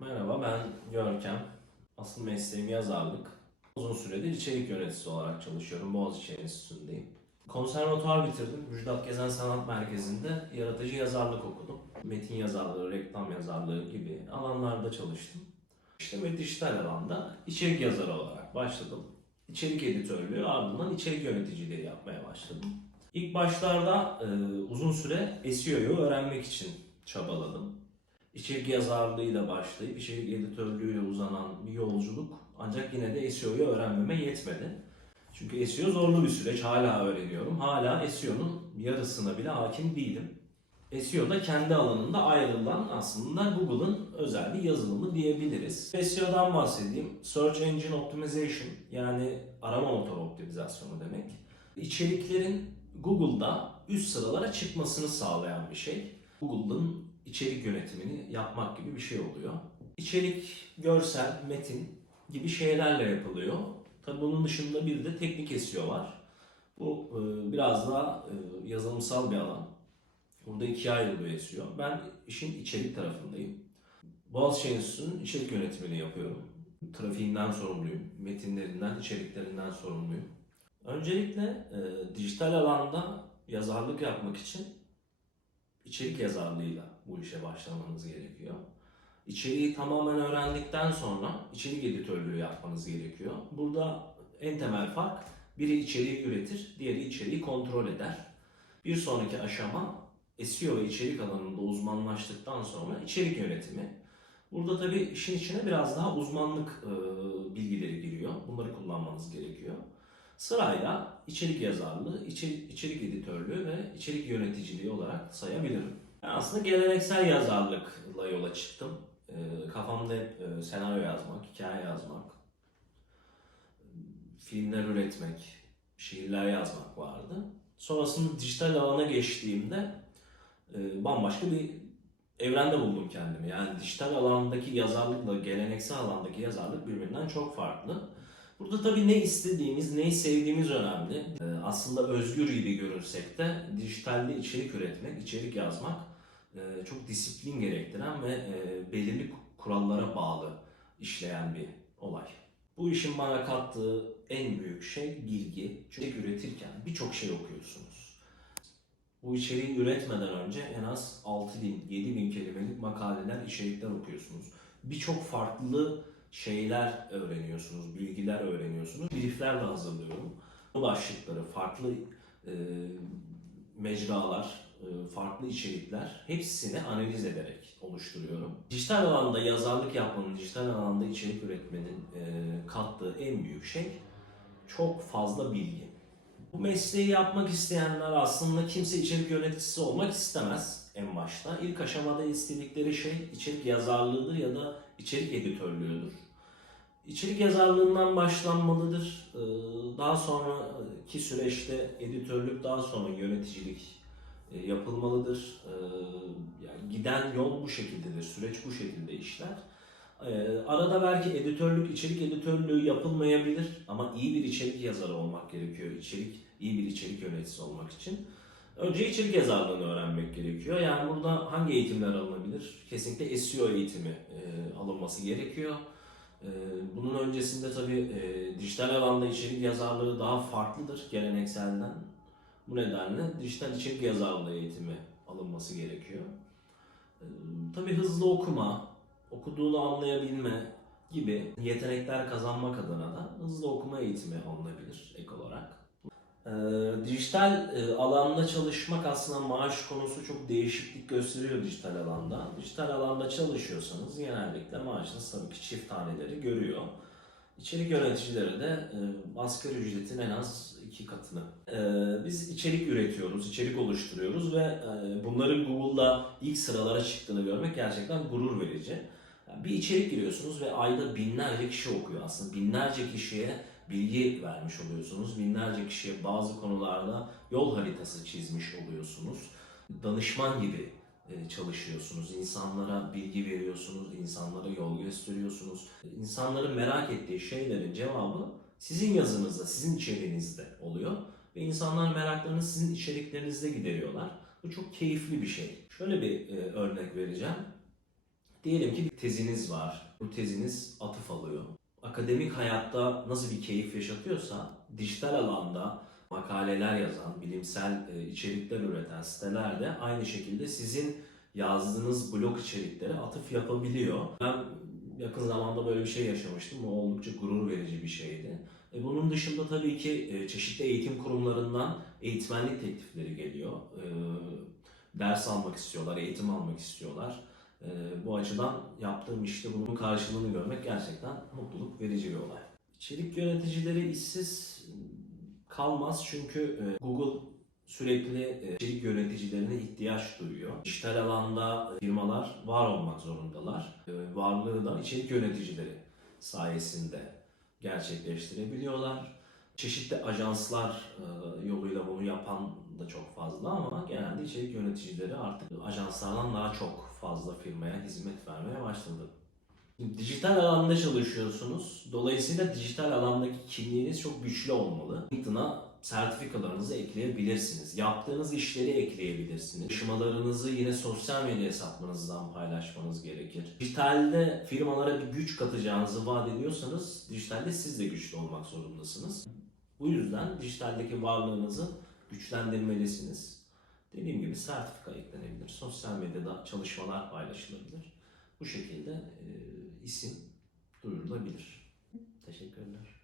Merhaba ben Görkem. Asıl mesleğim yazarlık. Uzun süredir içerik yöneticisi olarak çalışıyorum. Boğaziçi Enstitüsü'ndeyim. Konservatuvar bitirdim. Müjdat Gezen Sanat Merkezi'nde yaratıcı yazarlık okudum. Metin yazarlığı, reklam yazarlığı gibi alanlarda çalıştım. İşte ve dijital alanda içerik yazarı olarak başladım. İçerik editörlüğü ardından içerik yöneticiliği yapmaya başladım. İlk başlarda e, uzun süre SEO'yu öğrenmek için çabaladım. İçerik yazarlığıyla başlayıp içerik editörlüğüyle uzanan bir yolculuk ancak yine de SEO'yu öğrenmeme yetmedi. Çünkü SEO zorlu bir süreç. Hala öğreniyorum. Hala SEO'nun yarısına bile hakim değilim. SEO da kendi alanında ayrılan aslında Google'ın özel bir yazılımı diyebiliriz. SEO'dan bahsedeyim. Search Engine Optimization yani arama motoru optimizasyonu demek. İçeriklerin Google'da üst sıralara çıkmasını sağlayan bir şey. Google'ın içerik yönetimini yapmak gibi bir şey oluyor. İçerik, görsel, metin gibi şeylerle yapılıyor. Tabii bunun dışında bir de teknik SEO var. Bu e, biraz daha e, yazılımsal bir alan. Burada ikiye ayrılıyor SEO. Ben işin içerik tarafındayım. Boğaziçi Enstitüsü'nün içerik yönetimini yapıyorum. Trafiğinden sorumluyum. Metinlerinden, içeriklerinden sorumluyum. Öncelikle e, dijital alanda yazarlık yapmak için içerik yazarlığıyla bu işe başlamanız gerekiyor. İçeriği tamamen öğrendikten sonra içerik editörlüğü yapmanız gerekiyor. Burada en temel fark biri içeriği üretir, diğeri içeriği kontrol eder. Bir sonraki aşama SEO ve içerik alanında uzmanlaştıktan sonra içerik yönetimi. Burada tabii işin içine biraz daha uzmanlık e, bilgileri giriyor. Bunları kullanmanız gerekiyor. Sırayla içerik yazarlığı, içerik, editörlüğü ve içerik yöneticiliği olarak sayabilirim. Aslında geleneksel yazarlıkla yola çıktım. Ee, kafamda hep e, senaryo yazmak, hikaye yazmak, filmler üretmek, şiirler yazmak vardı. Sonrasında dijital alana geçtiğimde e, bambaşka bir evrende buldum kendimi. Yani dijital alandaki yazarlıkla geleneksel alandaki yazarlık birbirinden çok farklı. Burada tabii ne istediğimiz, neyi sevdiğimiz önemli. Ee, aslında özgür gibi görünsek de dijitalde içerik üretmek, içerik yazmak e, çok disiplin gerektiren ve e, belirli kurallara bağlı işleyen bir olay. Bu işin bana kattığı en büyük şey bilgi. Çünkü üretirken birçok şey okuyorsunuz. Bu içeriği üretmeden önce en az 6000, 7000 kelimelik makaleler, içerikler okuyorsunuz. Birçok farklı şeyler öğreniyorsunuz, bilgiler öğreniyorsunuz. Briefler de hazırlıyorum. Bu başlıkları, farklı e, mecralar, e, farklı içerikler hepsini analiz ederek oluşturuyorum. Dijital alanda yazarlık yapmanın, dijital alanda içerik üretmenin e, kattığı en büyük şey çok fazla bilgi. Bu mesleği yapmak isteyenler aslında kimse içerik yöneticisi olmak istemez en başta. İlk aşamada istedikleri şey içerik yazarlığıdır ya da içerik editörlüğüdür. İçerik yazarlığından başlanmalıdır. Ee, Daha sonraki süreçte editörlük, daha sonra yöneticilik e, yapılmalıdır. Ee, Yani giden yol bu şekildedir, süreç bu şekilde işler. Ee, Arada belki editörlük, içerik editörlüğü yapılmayabilir ama iyi bir içerik yazarı olmak gerekiyor. İçerik, iyi bir içerik yöneticisi olmak için. Önce içerik yazarlığını öğrenmek gerekiyor. Yani burada hangi eğitimler alınabilir? Kesinlikle SEO eğitimi e, alınması gerekiyor. E, bunun öncesinde tabii e, dijital alanda içerik yazarlığı daha farklıdır gelenekselden. Bu nedenle dijital içerik yazarlığı eğitimi alınması gerekiyor. E, tabii hızlı okuma, okuduğunu anlayabilme gibi yetenekler kazanmak adına da hızlı okuma eğitimi alınabilir ek olarak. Ee, dijital e, alanda çalışmak aslında maaş konusu çok değişiklik gösteriyor dijital alanda. Dijital alanda çalışıyorsanız genellikle maaşınız tabii ki çift taneleri görüyor. İçerik yöneticileri de e, asgari ücretin en az iki katını. Ee, biz içerik üretiyoruz, içerik oluşturuyoruz ve e, bunların Google'da ilk sıralara çıktığını görmek gerçekten gurur verici. Yani bir içerik giriyorsunuz ve ayda binlerce kişi okuyor aslında. Binlerce kişiye bilgi vermiş oluyorsunuz. Binlerce kişiye bazı konularda yol haritası çizmiş oluyorsunuz. Danışman gibi e, çalışıyorsunuz. İnsanlara bilgi veriyorsunuz, insanlara yol gösteriyorsunuz. İnsanların merak ettiği şeylerin cevabı sizin yazınızda, sizin içeriğinizde oluyor. Ve insanlar meraklarını sizin içeriklerinizde gideriyorlar. Bu çok keyifli bir şey. Şöyle bir e, örnek vereceğim. Diyelim ki bir teziniz var. Bu teziniz atıf alıyor. Akademik hayatta nasıl bir keyif yaşatıyorsa dijital alanda makaleler yazan, bilimsel e, içerikler üreten siteler de aynı şekilde sizin yazdığınız blog içeriklere atıf yapabiliyor. Ben yakın zamanda böyle bir şey yaşamıştım. Bu oldukça gurur verici bir şeydi. E, bunun dışında tabii ki e, çeşitli eğitim kurumlarından eğitmenlik teklifleri geliyor. E, ders almak istiyorlar, eğitim almak istiyorlar. E, bu açıdan yaptığım işte bunun karşılığını görmek gerçekten mutluluk verici bir olay. İçerik yöneticileri işsiz kalmaz çünkü e, Google sürekli e, içerik yöneticilerine ihtiyaç duyuyor. Dijital alanda firmalar var olmak zorundalar. E, Varlığı da içerik yöneticileri sayesinde gerçekleştirebiliyorlar. Çeşitli ajanslar e, yoluyla bunu yapan da çok fazla ama genelde içerik yöneticileri artık ajanslardan daha çok fazla firmaya hizmet vermeye başladı. Dijital alanda çalışıyorsunuz. Dolayısıyla dijital alandaki kimliğiniz çok güçlü olmalı. LinkedIn'a sertifikalarınızı ekleyebilirsiniz. Yaptığınız işleri ekleyebilirsiniz. Taşımalarınızı yine sosyal medya hesaplarınızdan paylaşmanız gerekir. Dijitalde firmalara bir güç katacağınızı vaat ediyorsanız dijitalde siz de güçlü olmak zorundasınız. Bu yüzden dijitaldeki varlığınızı güçlendirmelisiniz. Dediğim gibi sertifika eklenebilir. Sosyal medyada çalışmalar paylaşılabilir. Bu şekilde e, isim duyurulabilir. Teşekkürler.